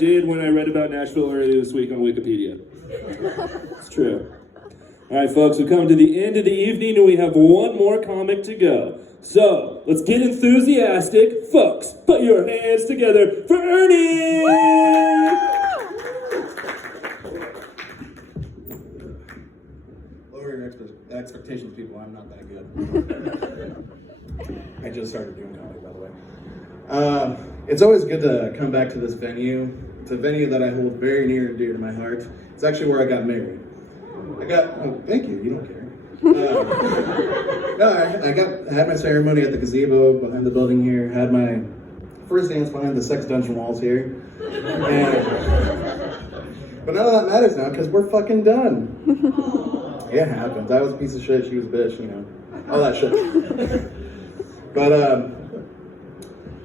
did when I read about Nashville earlier this week on Wikipedia. It's true. All right, folks, we've come to the end of the evening, and we have one more comic to go. So, let's get enthusiastic. Folks, put your hands together for Ernie! Lower your expectations, people. I'm not that good. I just started doing comedy, by the way. It's always good to come back to this venue. It's a venue that I hold very near and dear to my heart. It's actually where I got married. Thank you, you don't care. I had my ceremony at the gazebo behind the building here, had my first dance behind the sex dungeon walls here. But none of that matters now, because we're fucking done. It happens. I was a piece of shit, she was a bitch, you know, all that shit. But,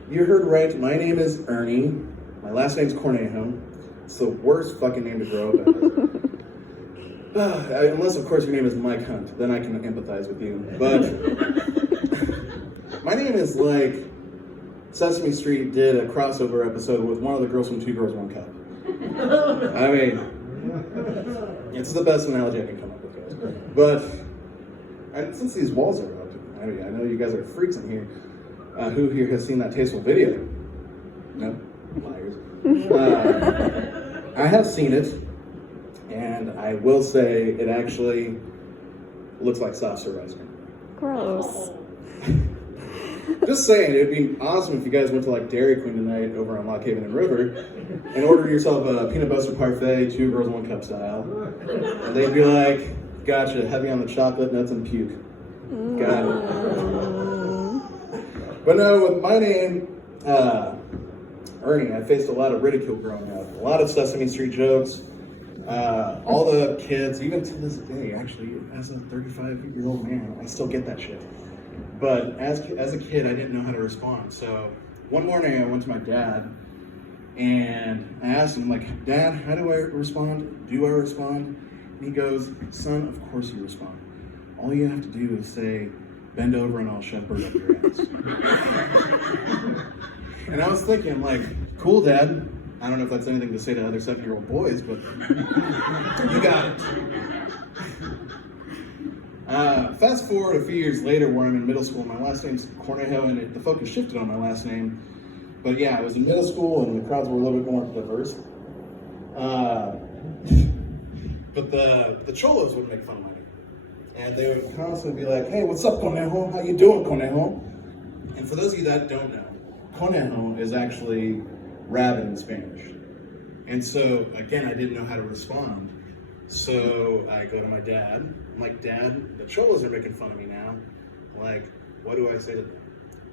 you heard right, my name is Ernie. My last name's Cornejo. It's the worst fucking name to grow up as. Unless, of course, your name is Mike Hunt. Then I can empathize with you. But my name is like Sesame Street did a crossover episode with one of the girls from Two Girls, One Cup. I mean, it's the best analogy I can come up with, guys. But since these walls are up, I know you guys are freaks in here. Who here has seen that tasteful video? No? Liars. I have seen it, and I will say it actually looks like soft serve ice cream. Gross. Just saying, it'd be awesome if you guys went to like Dairy Queen tonight over on Lock Haven and River and ordered yourself a peanut butter parfait, 2 girls, 1 cup style. And they'd be like, gotcha, heavy on the chocolate, nuts, and puke. Got it. But no, with my name, Ernie, I faced a lot of ridicule growing up, a lot of Sesame Street jokes. All the kids, even to this day, actually, as a 35-year-old man, I still get that shit. But as a kid, I didn't know how to respond. So one morning, I went to my dad, and I asked him, like, Dad, how do I respond? Do I respond? And he goes, son, of course you respond. All you have to do is say, bend over and I'll shove bird up your ass. And I was thinking, like, cool, Dad. I don't know if that's anything to say to other 7-year-old boys, but you got it. Fast forward a few years later where I'm in middle school, my last name's Cornejo, and the focus shifted on my last name. But yeah, I was in middle school and the crowds were a little bit more diverse. But the cholos would make fun of my name. And they would constantly be like, hey, what's up, Conejo? How you doing, Conejo? And for those of you that don't know, Conejo is actually rabbit in Spanish. And so, again, I didn't know how to respond. So I go to my dad. I'm like, Dad, the cholos are making fun of me now. Like, what do I say to them?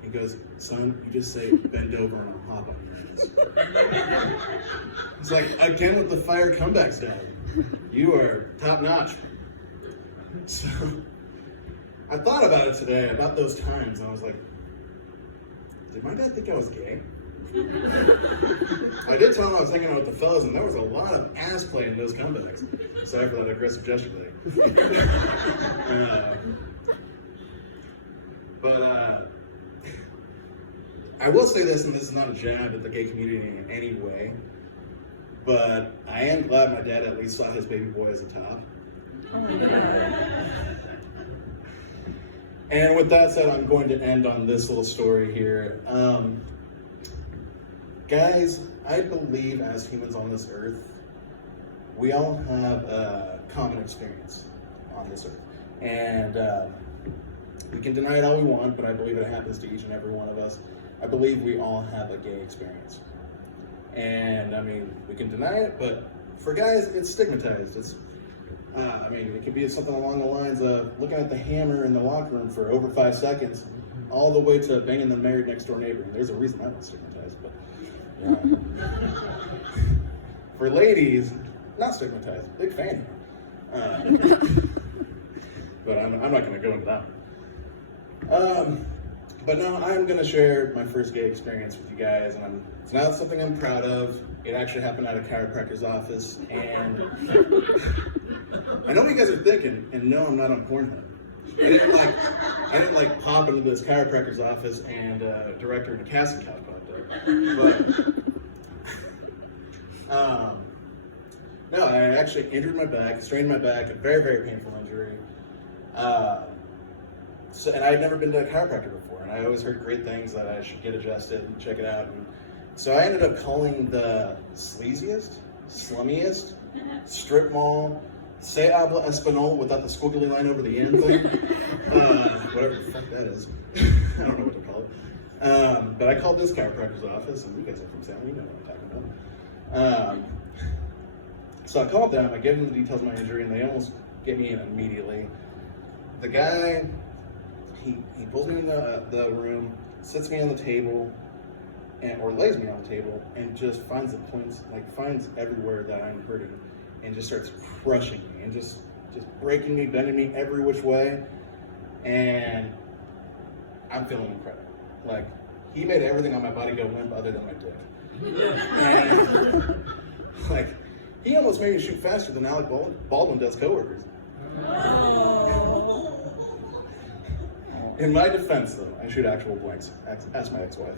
He goes, son, you just say, bend over and I'll hop on your ass. It's like, again with the fire comebacks, Dad. You are top notch. So, I thought about it today, about those times, and I was like, did my dad think I was gay? I did tell him I was hanging out with the fellas, and there was a lot of ass play in those comebacks. Sorry for that aggressive gesture there. But I will say this, and this is not a jab at the gay community in any way, but I am glad my dad at least saw his baby boy as a top. And with that said, I'm going to end on this little story here. Guys, I believe as humans on this earth, we all have a common experience on this earth. And we can deny it all we want, but I believe it happens to each and every one of us. I believe we all have a gay experience. And I mean, we can deny it, but for guys, it's stigmatized. It could be something along the lines of looking at the hammer in the locker room for over 5 seconds, all the way to banging the married next door neighbor. And there's a reason I'm not stigmatized, but yeah. For ladies, not stigmatized, big fan. But I'm not going to go into that one. But no, I'm going to share my first gay experience with you guys, and it's not something I'm proud of. It actually happened at a chiropractor's office, and I know what you guys are thinking, and no, I'm not on Pornhub. I didn't pop into this chiropractor's office and director in a casting couch popped up. No, I actually injured my back, strained my back, a very, very painful injury. And I had never been to a chiropractor before, and I always heard great things that I should get adjusted and check it out. And so I ended up calling the sleaziest, slummiest, strip mall, Se habla español without the squiggly line over the end thing. Whatever the fuck that is. I don't know what to call it. But I called this chiropractor's office, and you guys are from San Diego, you know what I'm talking about. So I called them, I gave them the details of my injury, and they almost get me in immediately. The guy, he pulls me in the room, sits me on the table, or lays me on the table, and just finds the points, like finds everywhere that I'm hurting, and just starts crushing me, and just breaking me, bending me every which way, and I'm feeling incredible. Like, he made everything on my body go limp other than my dick. And, like, he almost made me shoot faster than Alec Baldwin does coworkers. In my defense, though, I shoot actual blanks. Ask my ex-wife.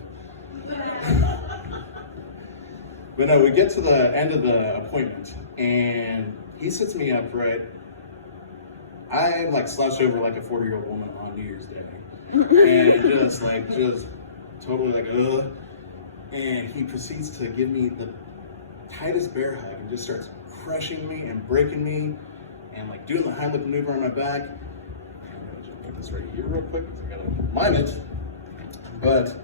But no, we get to the end of the appointment, and he sits me up, right? I'm like slouched over like a 40-year-old woman on New Year's Day. And just totally like, ugh. And he proceeds to give me the tightest bear hug and just starts crushing me and breaking me and like doing the Heimlich maneuver on my back. I'm gonna just put this right here real quick because I gotta mime it. But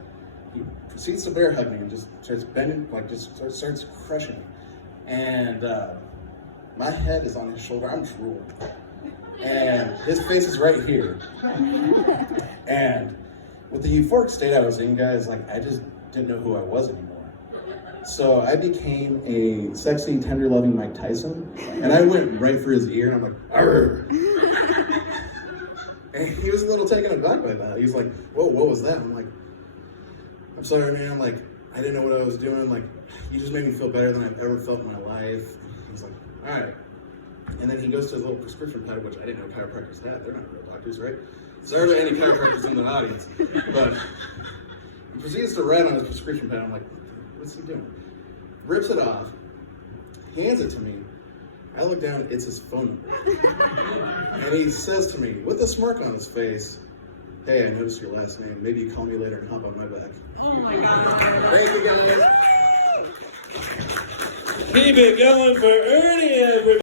he proceeds to bear hug me and just starts bending, like just starts crushing me. And my head is on his shoulder. I'm drooling. And his face is right here. And with the euphoric state I was in, guys, like I just didn't know who I was anymore. So I became a sexy, tender, loving Mike Tyson, and I went right for his ear, and I'm like, arr! And he was a little taken aback by that. He's like, whoa, what was that? I'm like, I'm sorry, man. Like, I didn't know what I was doing. Like, you just made me feel better than I've ever felt in my life. He's like, all right. And then he goes to his little prescription pad, which I didn't know chiropractors had. They're not real doctors, right? Sorry to any chiropractors in the audience. But he proceeds to write on his prescription pad. I'm like, what's he doing? Rips it off, hands it to me. I look down, it's his phone number. And he says to me, with a smirk on his face, hey, I noticed your last name. Maybe you call me later and hop on my back. Oh my God. Thank you, guys. Keep it going for Ernie, everybody.